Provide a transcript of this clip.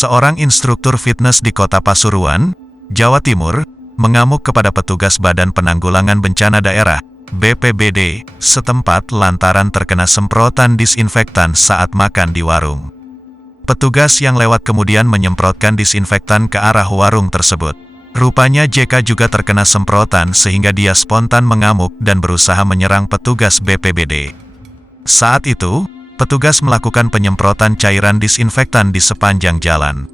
Seorang instruktur fitness di Kota Pasuruan, Jawa Timur, mengamuk kepada petugas Badan Penanggulangan Bencana Daerah, BPBD, setempat lantaran terkena semprotan disinfektan saat makan di warung. Petugas yang lewat kemudian menyemprotkan disinfektan ke arah warung tersebut. Rupanya JK juga terkena semprotan sehingga dia spontan mengamuk dan berusaha menyerang petugas BPBD. Saat itu, petugas melakukan penyemprotan cairan disinfektan di sepanjang jalan.